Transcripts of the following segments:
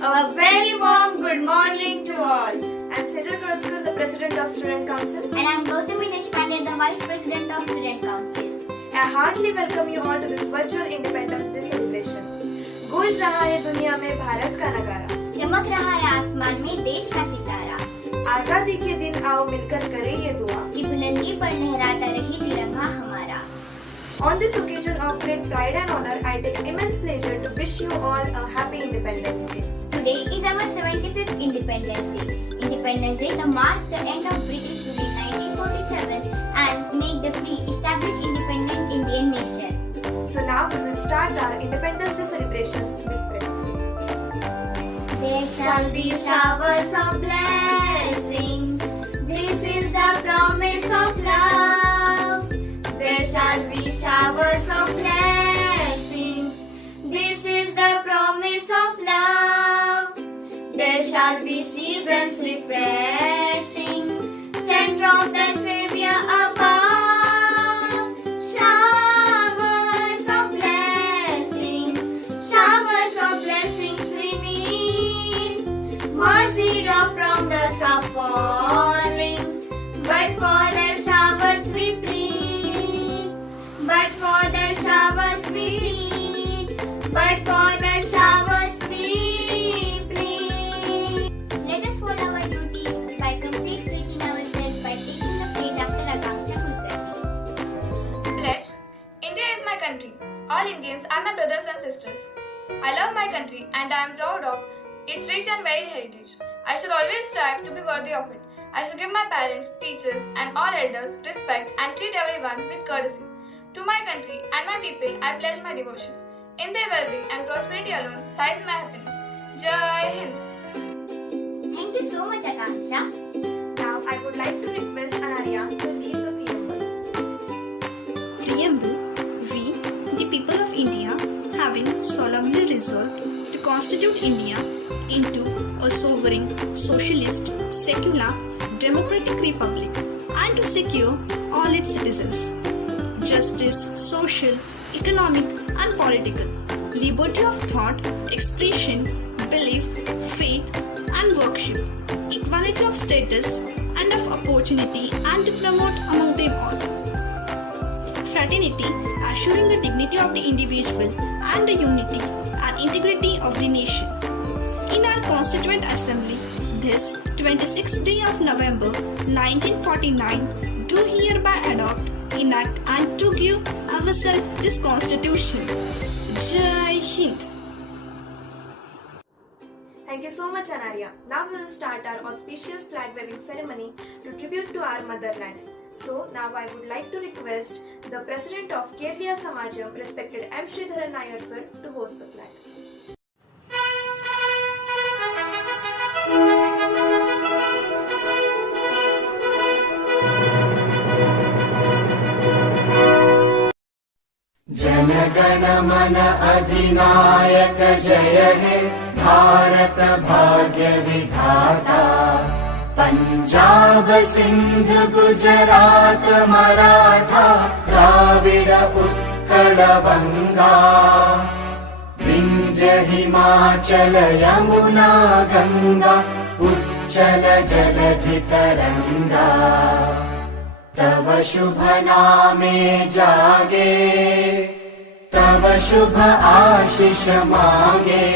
A very warm good morning to all. I'm Sejal Karaskar, the President of Student Council. And I'm Gautami Deshpande, the Vice President of Student Council. I heartily welcome you all to this virtual Independence Day celebration. गूंज रहा है दुनिया में भारत का नगारा, चमक रहा है आसमान में देश का सितारा। आजादी के दिन आओ मिलकर करें ये दुआ कि बुलंदी पर लहराता रहे तिरंगा हमारा। On this occasion of great pride and honor, I take immense pleasure to wish you all a happy Independence Day. Today is our 75th Independence Day. Independence Day marked the end of British rule in 1947 and make the free established independent Indian nation. So now we will start our Independence Day celebration with prayer. There shall be showers of blessings. This is the promise of love. There shall be showers of blessings. This is the promise of love. There shall be seasons refreshings sent from the Savior above. Showers of blessings we need. Mercy drop from the star falling, but for the showers we plead. But for the showers we plead. But for the showers we plead. Let us follow our duty by completing ourselves by taking the pledge after Akanksha Kulkarni. Pledge. India is my country. All Indians are my brothers and sisters. I love my country and I am proud of its rich and varied heritage. I should always strive to be worthy of it. I should give my parents, teachers and all elders respect and treat everyone with courtesy. To my country and my people, I pledge my devotion. In their well-being and prosperity alone lies my happiness. Jai Hind. Thank you so much, Akanksha. Now I would like to request Anaria to lead the preamble. Preamble. We, the people of India, having solemnly resolved to constitute India into a sovereign, socialist, secular, democratic republic and to secure all its citizens justice, social, economic and political, liberty of thought, expression, belief, faith and worship, equality of status and of opportunity and to promote among them all. Fraternity, assuring the dignity of the individual and the unity and integrity of the nation. In our Constituent Assembly, this 26th day of November 1949, do hereby adopt, enact and to give ourselves this Constitution. Jai Hind. Thank you so much, Anaria. Now we will start our auspicious flag waving ceremony to tribute to our motherland. So now I would like to request the President of Kerala Samajam, respected M. Sridharan Nair sir, to host the flag. जनगण मन अधिनायक जय हे भारत भाग्य विधाता पंजाब सिंध गुजरात मराठा द्राविड उत्कल बंगा विंध्य हिमाचल यमुना गंगा उच्चल जलधि तरंगा तव शुभ नामे जागे तव शुभ आशीष मांगे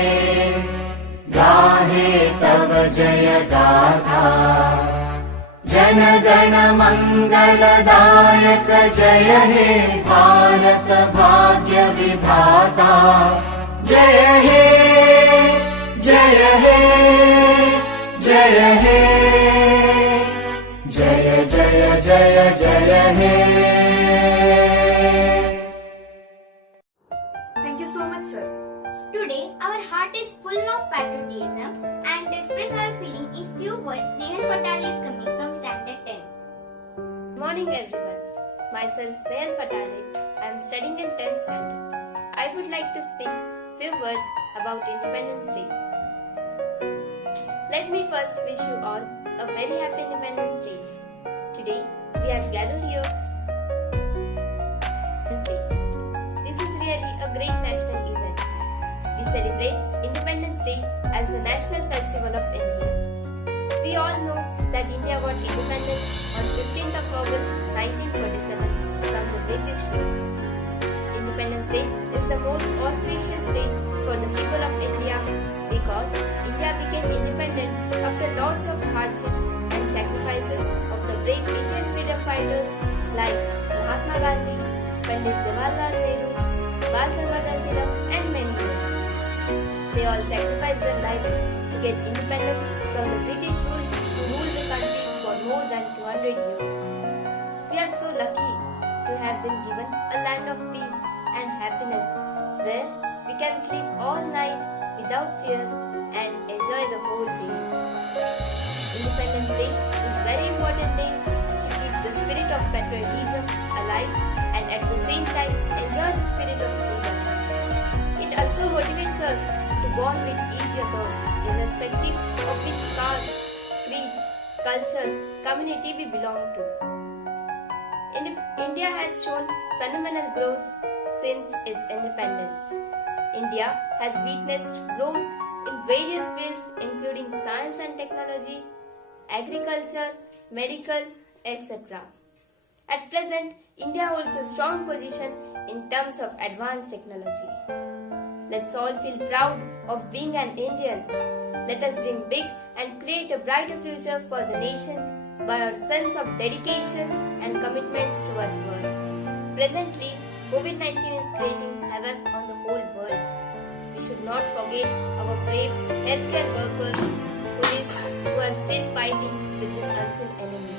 गाहे तव जय गाथा जन गण मंगलदायक जय हे भारत भाग्य विधाता जय हे जय हे जय हे जय जय जय जय हे Thank you so much, sir. Today, our heart is full of patriotism and to express our feeling in few words, Nehan Patel is coming from Standard 10. Good morning everyone. Myself Snehan Fatale. I am studying in 10th standard. I would like to speak few words about Independence Day. Let me first wish you all a very happy Independence Day. Today we have gathered here. This is really a great national event. We celebrate Independence Day as the National Festival of India. We all know that India got independence on 15th of August 1947 from the British rule. Independence Day is the most auspicious day for the people of India because India became independent after lots of hardships and sacrifices of the brave Indian freedom fighters like Mahatma Gandhi, Pandit Jawaharlal Nehru, Bal Gangadhar Tilak and many more. They all sacrificed their lives to get independence from the British rule who ruled the country for more than 200 years. We are so lucky to have been given a land of peace and happiness where we can sleep all night without fear and enjoy the whole day. Independence Day is a very important day to keep the spirit of patriotism alive and at the same time enjoy the spirit of freedom. It also motivates us to bond with each other irrespective of which caste, creed, culture, community we belong to. India has shown phenomenal growth since its independence. India has witnessed growth in various fields including science and technology, agriculture, medical, etc. At present, India holds a strong position in terms of advanced technology. Let's all feel proud of being an Indian. Let us dream big and create a brighter future for the nation by our sense of dedication and commitments towards work. Presently, COVID-19 is creating havoc on the whole world. We should not forget our brave healthcare workers, police who are still fighting with this unseen enemy.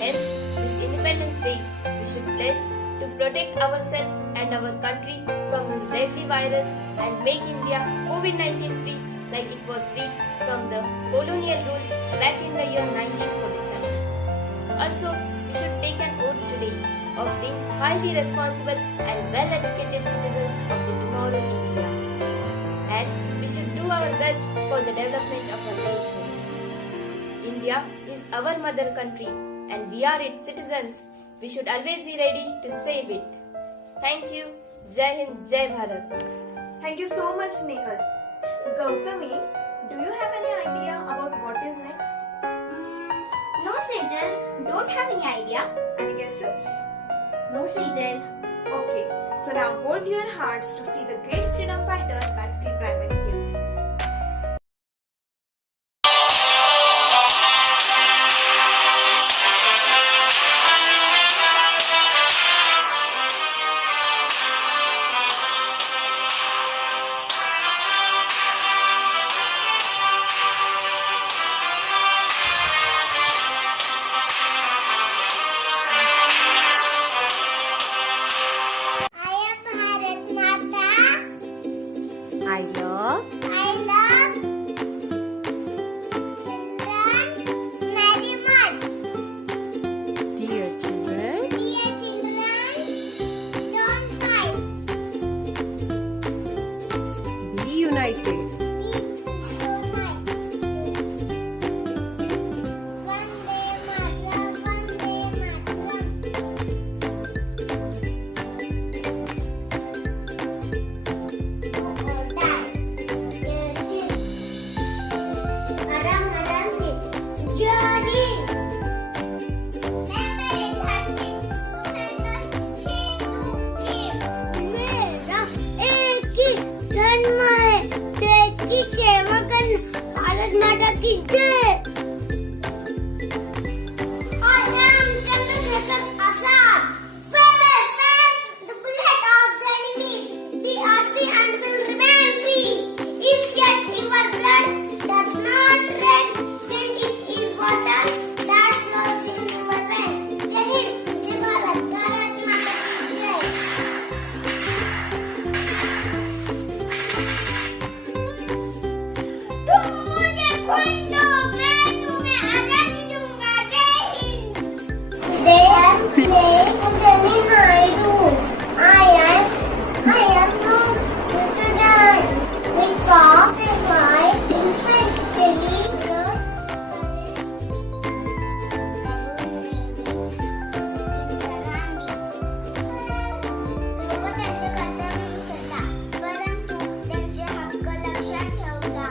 Hence, this Independence Day, we should pledge to protect ourselves and our country from this deadly virus and make India COVID-19 free like it was free from the colonial rule back in the year 1947. Also, we should take an oath today of being highly responsible and well-educated citizens of the tomorrow India. And we should do our best for the development of our nation. India is our mother country and we are its citizens. We should always be ready to save it. Thank you. Jai Hind, Jai Bharat. Thank you so much, Snehal. Gautami, do you have any idea about what is next? No, Sejal, don't have any idea. Any guesses? No, Sejal. Okay, so now hold your hearts to see the great freedom fighters at pre-primary kids. I am Bharat Mata. I love I love children very much. dear children. Dear children, don't fight. Be united. Be united. Vande Mataram, Vande Mataram. Bharat माता की जय। I am Chandrasekhar Azad. We will face the bullet of the enemies. We are free and will remain free. If yet your blood does not red, then it is water that flows in your vein. Jai Hind, Jai Bharat, Bharat Mata ki jai. तुम मुझे खून दो, मैं तुम्हें आजादी दूंगा। जय Hind. Today I am playing Anjali Naidu. I am going to die because my infantry लोक त्यांचे कर्तव्य विसरता, परंतु त्यांचे हक्क लक्षात ठेवता.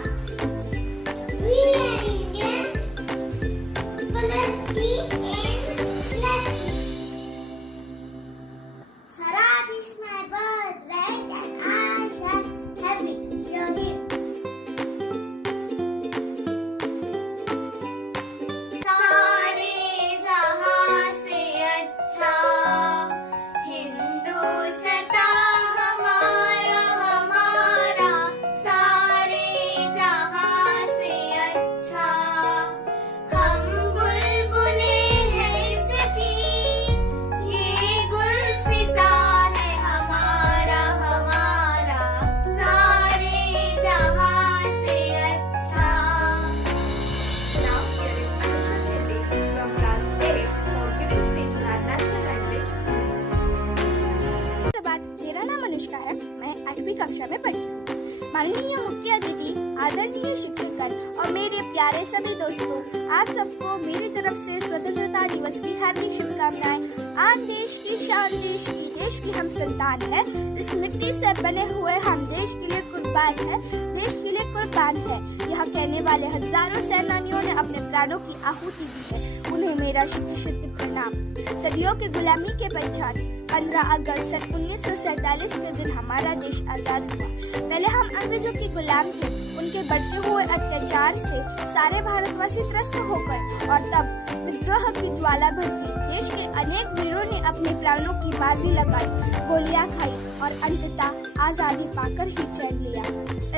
माननीय मुख्य अतिथि, आदरणीय शिक्षकगण और मेरे प्यारे सभी दोस्तों, आप सबको मेरी तरफ से स्वतंत्रता दिवस की हार्दिक शुभकामनाएं। आन देश की शान, देश की हम संतान है। इस मिट्टी से बने हुए हम देश के लिए कुर्बान है, देश के लिए कुर्बान है। यह कहने वाले हजारों सेनानियों ने अपने प्राणों की आहुति दी है, उन्हें मेरा शत प्रणाम। सदियों की गुलामी के पश्चात 15 अगस्त सन 1947 के दिन हमारा देश आजाद हुआ। पहले हम अंग्रेजों की गुलाम थे, उनके बढ़ते हुए अत्याचार से सारे भारतवासी त्रस्त हो गए और तब विद्रोह की ज्वाला भड़की। देश के अनेक वीरों ने अपने प्राणों की बाजी लगाई, गोलियां खाई और अंततः आजादी पाकर ही चैन लिया।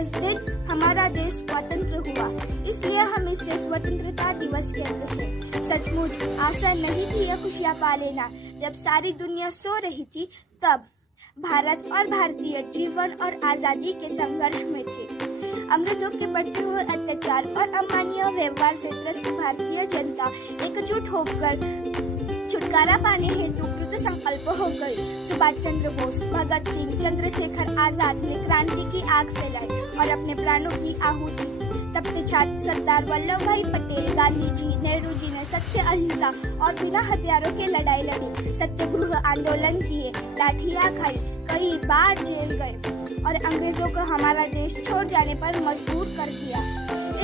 इस दिन हमारा देश स्वतंत्र हुआ, इसलिए हम इसे स्वतंत्रता दिवस कहते हैं। सचमुच आसान नहीं थी यह खुशियां पा लेना। जब सारी दुनिया सो रही थी तब भारत और भारतीय जीवन और आजादी के संघर्ष में थे। अंग्रेजों के बढ़ते हुए अत्याचार और अमानवीय व्यवहार से त्रस्त भारतीय जनता एकजुट होकर छुटकारा पाने हेतु कृत संकल्प हो गई। सुभाष चंद्र बोस, भगत सिंह, चंद्रशेखर आजाद ने क्रांति की आग फैलाई और अपने प्राणों की आहुति दी। तब छात्र सरदार वल्लभ भाई पटेल, गांधी जी, नेहरू जी ने सत्य, अहिंसा और बिना हथियारों के लड़ाई लड़ी, सत्याग्रह आंदोलन किए, लाठियां खाई, कई बार जेल गए और अंग्रेजों को हमारा देश छोड़ जाने पर मजबूर कर दिया।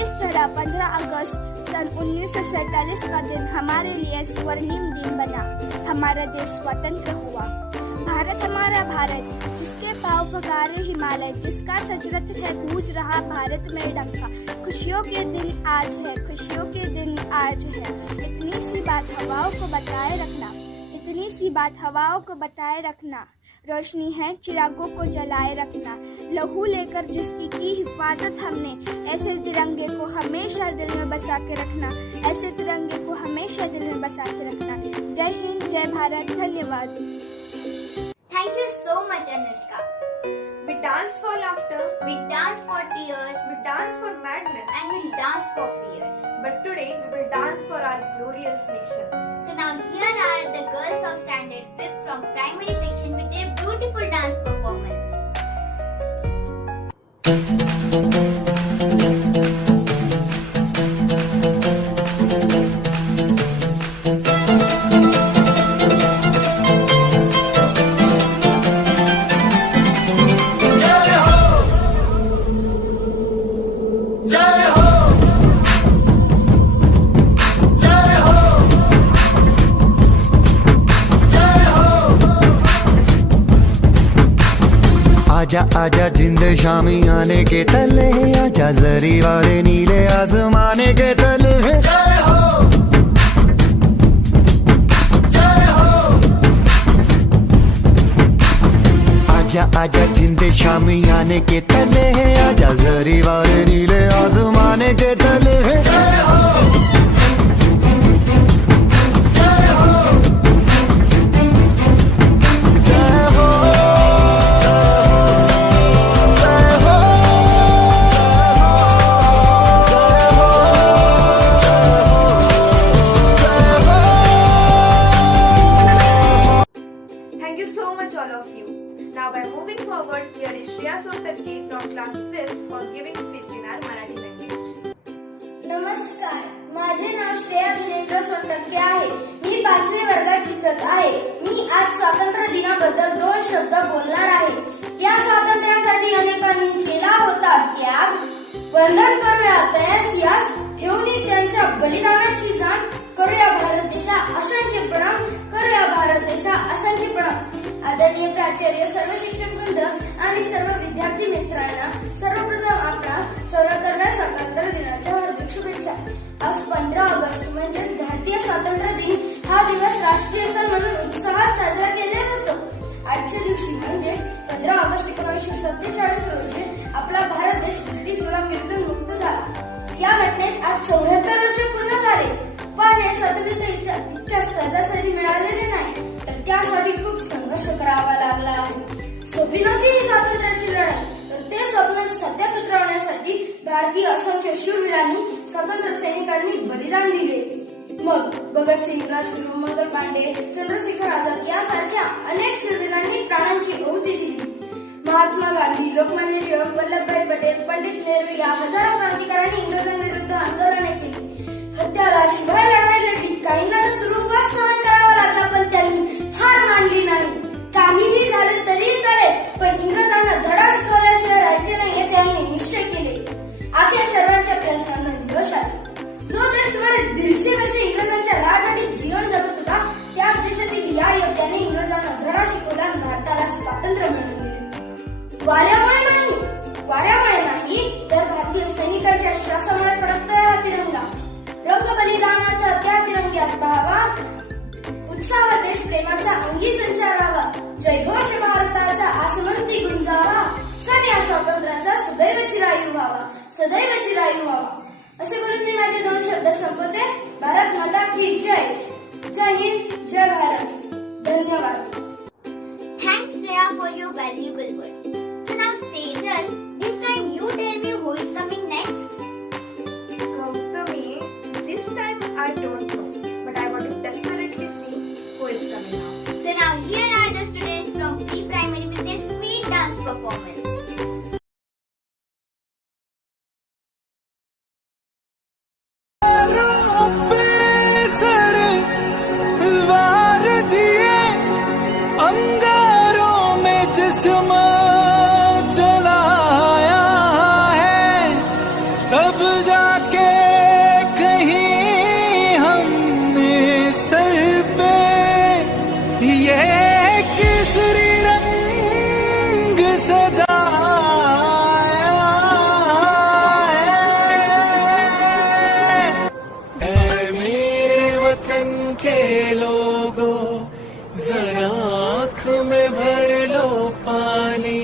इस तरह 15 अगस्त सन 1947 का दिन हमारे लिए स्वर्णिम दिन बना। हमारा देश स्वतंत्र हुआ। भारत हमारा भारत, जिसके पाँव पगारे हिमालय, जिसका सजरत है गूंज रहा भारत में डंका। खुशियों के दिन आज है, खुशियों के दिन आज है। इतनी सी बात हवाओं को बताए रखना, इतनी सी बात हवाओं को बताए रखना। रोशनी है चिरागों को जलाए रखना। लहू लेकर जिसकी की हिफाजत हमने, ऐसे तिरंगे को हमेशा दिल में बसा के रखना, ऐसे तिरंगे को हमेशा दिल में बसा के रखना। जय हिंद, जय भारत, धन्यवाद। Thank you so much, Anushka. We dance for laughter, We dance for tears we dance for madness, and we'll dance for fear. but today we will dance for our glorious nation. So now here are the girls of Standard 5th from primary section with their beautiful dance performance. आजा आजा जिंद शामी आने के तले, आजा जरी वाले नीले आसमाने के तले। जय हो, जय हो। आजा आजा जिंद शामी आने के तले, आजा जरी वाले नीले आसमाने के तले। जय हो, Thank you so much all of you. Now by moving forward, here is Shreya Sontaki from class 5th for giving speech in our Marathi language. नमस्कार, माझे नाव श्रेया जिनेंद्र सोनटक्के आहे. मी 5वी वर्गात शिकत आहे. मी आज स्वातंत्र्य दिनाबद्दल 2 शब्द बोलणार आहे. या स्वातंत्र्यासाठी अनेकांनी केला होता त्याग. वंदन करूया त्यांच्यास, ठेवून त्यांच्या बलिदानाची जाण. करूया भारत देशा असंख्य प्रणाम, करूया भारत देशा असंख्य प्रणाम. आदरणीय प्राचार्य, सर्व शिक्षक वृंद आणि सर्व विद्यार्थी मित्रांना सर्वप्रथम आपणास 74व्या स्वातंत्र्य दिनाच्या हार्दिक शुभेच्छा. आज 15 ऑगस्ट म्हणजेच भारतीय स्वातंत्र्य दिन हा दिवस राष्ट्रीय सण म्हणून उत्साहात साजरा केला जातो. आजच्या दिवशी म्हणजे 15 ऑगस्ट 1947 रोजी आपला भारत देश ब्रिटिश गुलामीतून मुक्त झाला. या घटनेत आज 74 वर्ष पूर्ण झाले. पण हे स्वातंत्र्य इतक्या सहजासहजी मिळालेले नाही, तर त्यासाठी खूप संघर्ष करावा लागला आहे. सोपी नव्हती ही स्वातंत्र्याची लढाई, तर ते स्वप्न सत्यात उतरवण्यासाठी भारतीय असंख्य शूरवीरांनी, स्वातंत्र्य सैनिकांनी बलिदान दिले. मग भगतसिंग, राजगुरू, मंगल पांडे, चंद्रशेखर आझाद यासारख्या अनेक शूरवीरांनी प्राणांची आहुती दिली. महात्मा गांधी, लोकमान्य टिळक, वल्लभभाई पटेल, पंडित नेहरू या हजारो क्रांतिकारकांनी इंग्रजांविरुद्ध आंदोलने केली. हत्याला शिवाय लढाई लढली. काहींना तर तुरुंगवास सहन करावा लागला, पण त्यांनी हार मानली नाही. काहीही झाले तरी चालेल, पण इंग्रजांना धडा शिकवल्याशिवाय राहायचे नाही हे त्यांनी निश्चय केले. अखेर सर्वांच्या प्रयत्नांना यश आले. जो देश सुमारे 150 वर्षे इंग्रजांच्या राजवटीत जीवन जगत होता, त्याच देशातील या योद्ध्याने इंग्रजांना धडा शिकवला. भारताला स्वातंत्र्य मिळवून दिले. वाऱ्यामुळे नाही तर भारतीय सैनिकांच्या श्वासामुळे फडकतोय हा तिरंगा. रंग बलिदानाचा त्या तिरंग्यात पाहावा, उत्साह देश प्रेमाचा अंगी संचारावा. जयघोष भारताचा आसमंती गुंजावा. सण या स्वातंत्र्याचा सदैव चिरायू व्हावा, सदैव चिरायू व्हावा. असे बोलून मी माझे 2 शब्द संपवते. भारत माता की जय. जय हिंद, जय भारत. धन्यवाद. Thanks, Shreya, for your valuable words. So now, Sejal, this time you tell me who is coming next. To me, this time I don't know, but I want to desperately see who is coming now. So now, here are the students from pre-primary with their sweet dance performance. वार दिए अंगारों में जिस्म जलाया है, तब जाके कहीं हमने सर पे ये केसरी रंग सजाया है. ऐ मेरे वतन के लोगों, जरा आँख में भर लो पानी.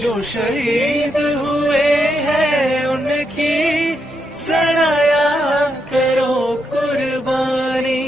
जो शहीद हुए हैं उनकी सराया करो कुर्बानी.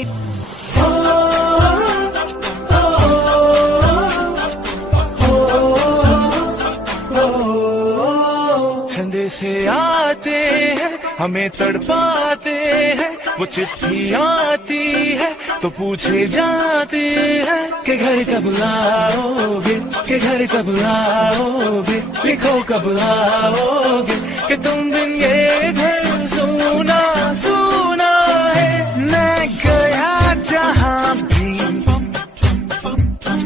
संदेशे आते हैं हमें तड़पाते हैं, वो चिट्ठी आती है तो पूछे जाते हैं कि घर कब आओगे, कि घर कब आओगे, लिखो कब आओगे, कि तुम दिन ये घर सुना सुना है. मैं गया जहाँ भी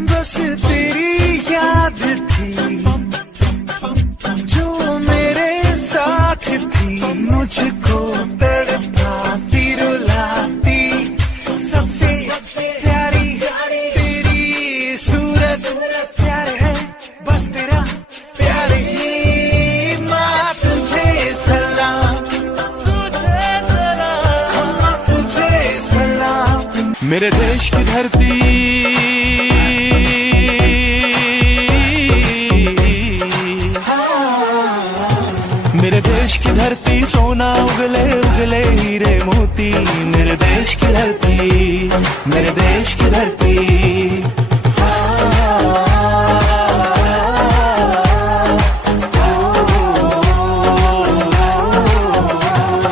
बस तेरी याद थी, जो मेरे साथ थी. मुझको तड़पाती रुलाती, सबसे प्यारी तेरी सूरत प्यार है, बस तेरा प्यार ही. माँ तुझे सलाम, तुझे सलाम, तुझे सलाम. मेरे देश की धरती, मेरे देश की धरती सोना उगले उगले हीरे मोती. मेरे देश की धरती, मेरे देश की धरती.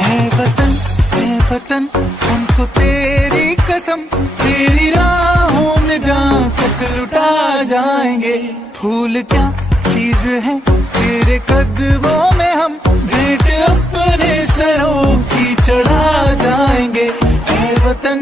है वतन उनको तेरी कसम, तेरी राहों में जहाँ तक लुटा जाएंगे. फूल क्या चीज है तेरे कदमों में, हम भेंट अपने सरों की चढ़ा जाएंगे. ऐ वतन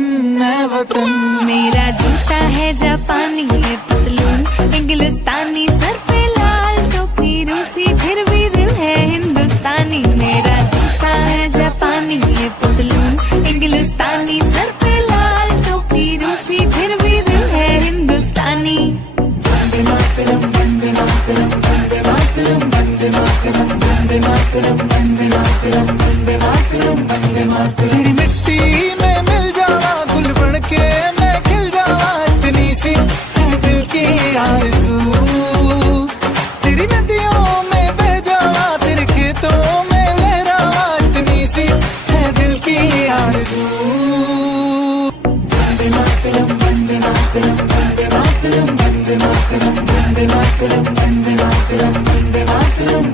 मेरा जूता है जापानी, है पतलून इंग्लिस्तानी, सर पे लाल टोपी रूसी, फिर भी दिल है हिंदुस्तानी. मेरा जूता है जापानी, है पतलून इंग्लिस्तानी, सर पे लाल टोपी रूसी, फिर भी दिल है हिंदुस्तानी. वंदे मातरम, वंदे मातरम, वंदे मातरम, वंदे मातरम, वंदे मातरम, वंदे मातरम, वंदे मातरम, वंदे मातरम. तेरी मिट्टी में मिल जावा, गुल बन के मैं खिल जावा. इतनी सी है दिल की आरज़ू, तेरी नदियों में बह जावा, तेरे खेतों में लहरावा. इतनी सी है दिल की आरज़ू. Vande Mataram, Vande Mataram, Vande Mataram, Vande Mataram, Vande Mataram, Vande Mataram, Vande Mataram.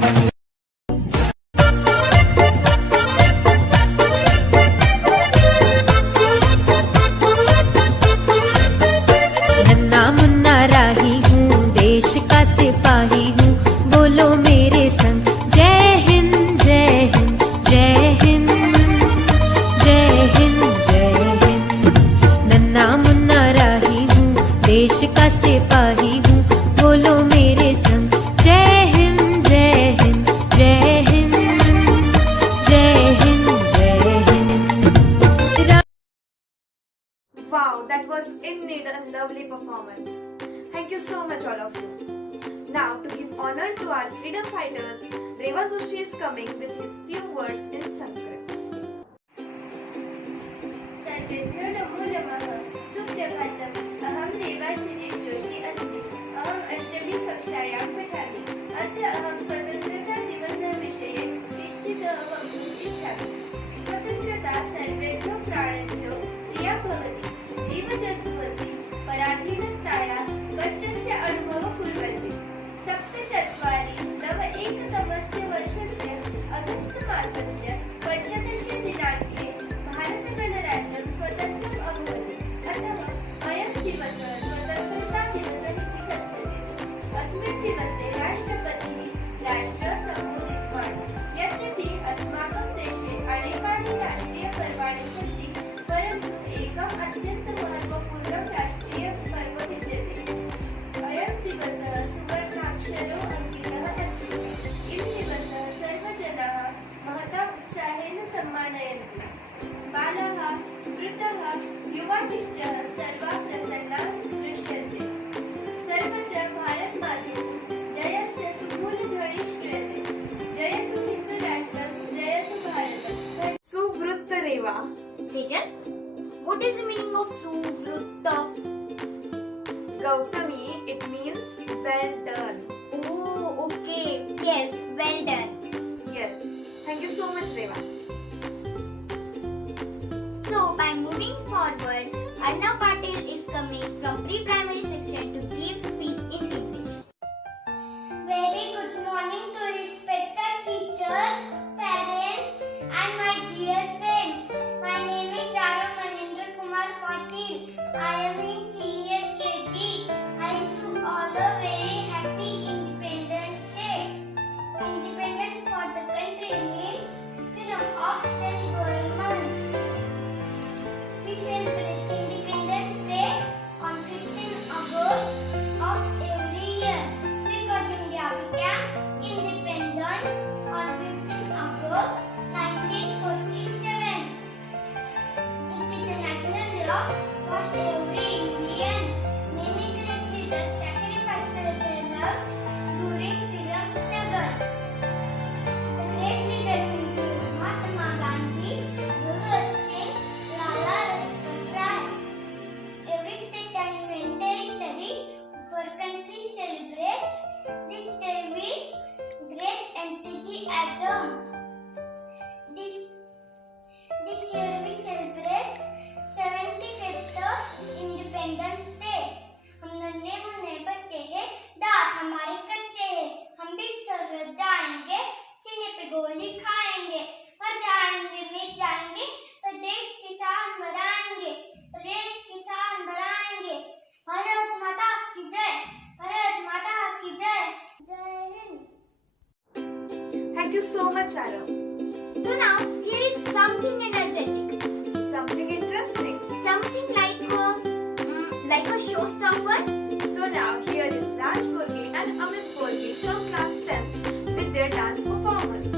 was indeed a lovely performance. Thank you so much, all of you. Now, to give honor to our freedom fighters, Reva Joshi is coming with his few words in Sanskrit. सर्वेभ्यो नमो नमः। सुप्रभातम्। अहं रेवा शिरीष जोशी अस्मि। अहम् 8वीं कक्षायां पठामि। अद्य अहं स्वतन्त्रतादिवसविषये निश्चितं वक्तुम् इच्छामि। स्वतन्त्रता सर्वेभ्यो प्राणेभ्यो प्रिया भवति। जीवजन्तुवन्ति पराधीनतायाः कष्टस्य अनुभवं कुर्वन्ति। 1991 वर्षस्य अगस्त् मासस्य 15 दिनाङ्के भारतगणराज्यं स्वतन्त्रम् अभवत्। अतः अयं दिवसः स्वतन्त्रतादिवसः इति कथ्यते। अस्मिन् दिवसे राष्ट्रपतिः राष्ट्रं सम्बोधितवान्। यद्यपि अस्माकं देशे अनेकानि राष्ट्रीयपर्वाणि सन्ति, परन्तु एकम् अत्यन्तं महत्त्वपूर्णं राष्ट्रीयपर्व विद्यते। अयं दिवसः सुवर्णाक्षरो अङ्कितः अस्ति। इमं दिवसः सर्वजनाः महता उत्साहेन सम्मानयन्ति। बालाः, वृद्धाः, युवानश्च सर्वाः प्रसन्नाः दृश्यन्ते। सर्वत्र भारतमातुः जयस्य तुमुलध्वनिः श्रूयते। जयतु हिन्दुराष्ट्रं, जयतु भारतम्। Suvrutta Reva. Sejal, what is the meaning of Suvrutta? Gautami, it means well done. Oh, okay. Yes, well done. Yes. Thank you so much, Reva. So, by moving forward, Arnav Patil is coming from pre-primary section to give speech in English. Very good morning to respected teachers, parents and my dear friends. My name is Charo Mahendra Kumar Patil. I am in senior KG. I wish you all a very happy Independence Day. Independence for the country means freedom of self-government. We celebrate Independence Day on 15 August of every year because India became independent on 15 August 1947. It is a national love for every Indian. Many great leaders sacrificed their lives during freedom struggle. The great leaders include Mahatma Gandhi, Bhagat Singh, Lala Lajpat Rai. Every state and union territory of our country celebrates this day with great enthusiasm. This year we celebrate 75th Independence Day. हम नन्हे मुन्ने बच्चे हैं, दांत हमारे कच्चे हैं। हम भी सर जाएंगे, सीने पे गोली खाएंगे, मर जाएंगे, मिट जाएंगे, पर देश की शान बढ़ाएंगे, देश की शान बढ़ाएंगे। भारत माता की जय, भारत माता की जय, जय Hind. Thank you so much, Charo. So now, here is something energetic. Something interesting. Something like a showstopper. So now, here is Raj Borge and Amit Borge from class 10 with their dance performance.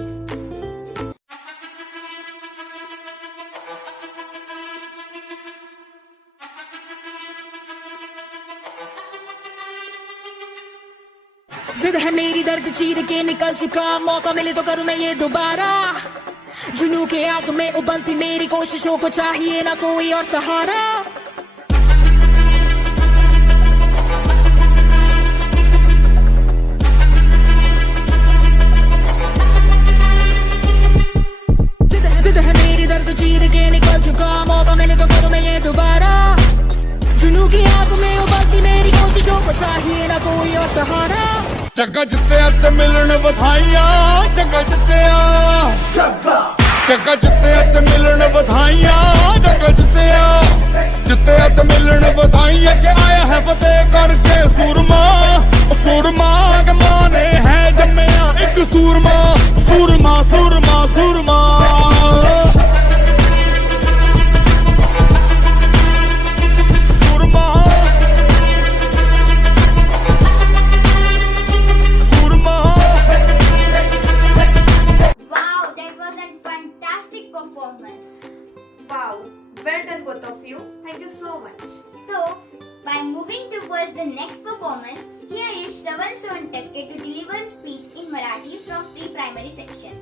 जिद है मेरी दर्द चीर के निकल चुका, मौका मिले तो करूं मैं ये दोबारा। जुनू के आग में उबलती मेरी कोशिशों को चाहिए ना कोई और सहारा। जिद है मेरी दर्द चीर के निकल चुका, मौका मिले तो करूं मैं ये दोबारा। जुनू की आग में उबलती मेरी कोशिशों को चाहिए ना कोई और सहारा। चक्का जित्ते ते मिलन बधाइयां, चक्का जित्तिया, चक्का जित्ते ते मिलन बधाइयां, चक्का जित्तिया, जित्ते ते मिलन बधाइयां के आया है फतेह करके सूरमा। सूरमा के माने है जम्मिया एक सूरमा, सूरमा सूरमा सूरमा। Wow, that was a fantastic performance. Wow, well done both of you. Thank you so much. So, by moving towards the next performance, here is Shravan Sontakke to deliver speech in Marathi from pre-primary section.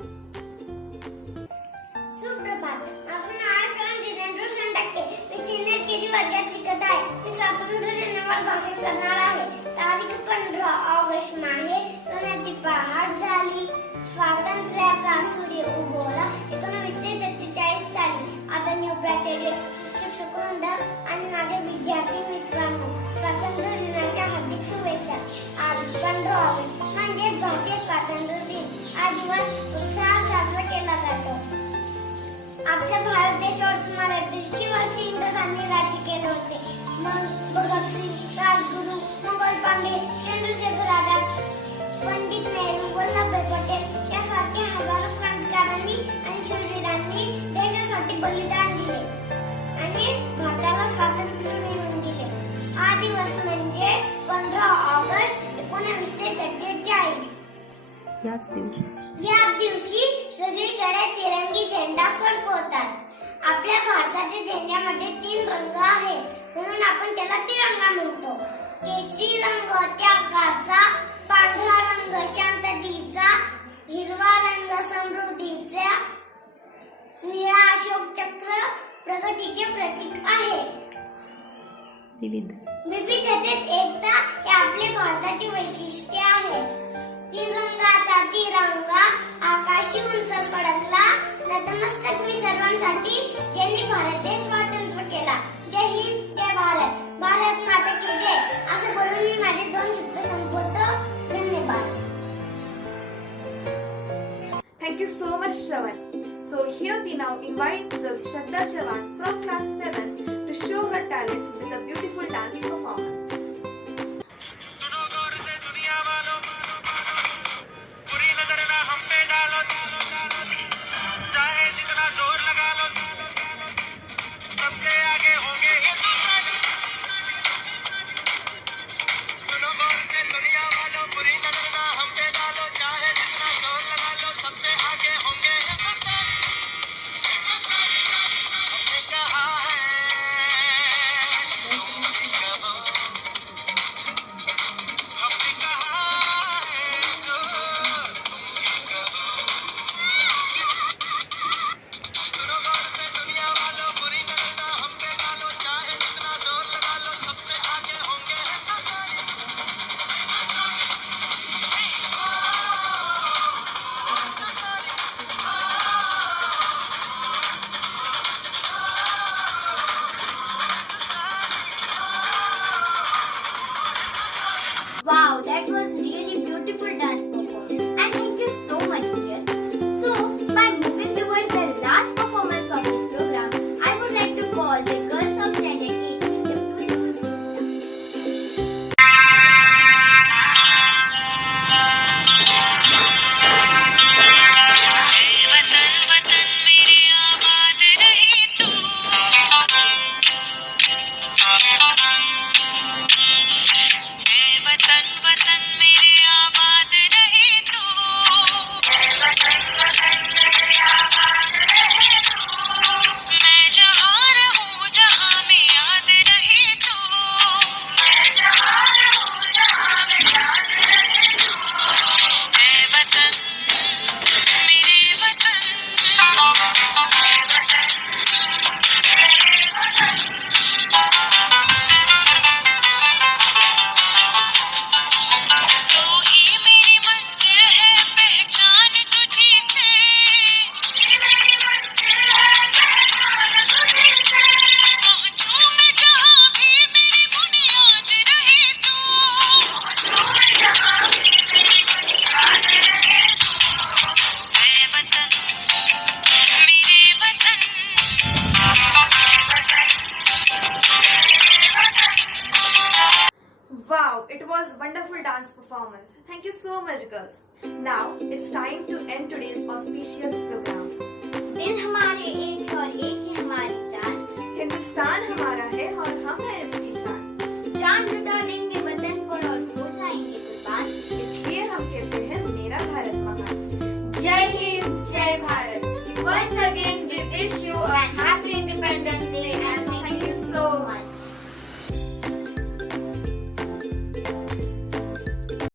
सुप्रभात. माझं नाव आहे श्रवण जितेंद्र सोनटक्के. मी senior KG वर्गात शिकत आहे. मी स्वातंत्र्य दिनावर भाषण करणार आहे. तारीख 15 ऑगस्ट माहे सोन्याची पहाट झाली. स्वातंत्र्याचा सूर्य उगवला 1943 साली. आदरणीय प्राचार्य, शिक्षक वृंद आणि माझे विद्यार्थी मित्रांनो, स्वातंत्र्य दिनाच्या हार्दिक शुभेच्छा. आज 15 ऑगस्ट म्हणजे भारतीय स्वातंत्र्य दिन. हा दिवस उत्साहात साजरा केला जातो. आपल्या भारत देशावर सुमारे 150 वर्ष इंग्रजांनी राज्य केले होते. मग भगतसिंग, राजगुरू, मंगल पांडे, चंद्रशेखर आझाद, पंडित नेहरू, वल्लभभाई पटेल यासारख्या हजारो क्रांतिकारकांनी आणि शूरवीरांनी देशासाठी बलिदान दिले आणि भारताला स्वातंत्र्य मिळवून दिले. हा दिवस म्हणजे 15 ऑगस्ट 1943. या दिवशी सगळीकडे तिरंगी झेंडा फडकवतात. आपल्या भारताच्या झेंड्यामध्ये 3 रंग आहेत म्हणून आपण त्याला तिरंगा म्हणतो. केशरी रंग त्यागाचा, पांढरा रंग शांततेचा, हिरवा रंग समृद्धीचा, निळा अशोक चक्र प्रगतीचे प्रतीक आहे. विविधतेत एकता हे आपले भारताचे वैशिष्ट्य आहे. तिरंगाचा तिरंगा आकाशी उंच फडकला. नतमस्तक मी सर्वांसाठी ज्यांनी भारत देश स्वतंत्र केला. जय हिंद, जय भारत, भारत माता की जय असं बोलून मी माझे 2 शब्द संपवतो. धन्यवाद. Thank you so much, Shravan. So here we now invite the Shraddha Jawan from class 7 to show her talent with a beautiful dance performance. Wow, that was really beautiful dance performance. And thank you so much, dear. So, by moving towards the last performance of this program, I would like to call the girls of Standard 8 with the beautiful program. Wow, it was wonderful dance performance. Thank you so much, girls. Now it's time to end today's auspicious program. दिल हमारे एक है और एक है हमारी जान. हिंदुस्तान हमारा है और हम हैं इसकी शान. जान लुटा देंगे वतन पर और हो जाएंगे कुर्बान. इसलिए हम कहते हैं मेरा भारत महान. जय हिंद, जय Bharat. Once again we wish you a happy Independence Day.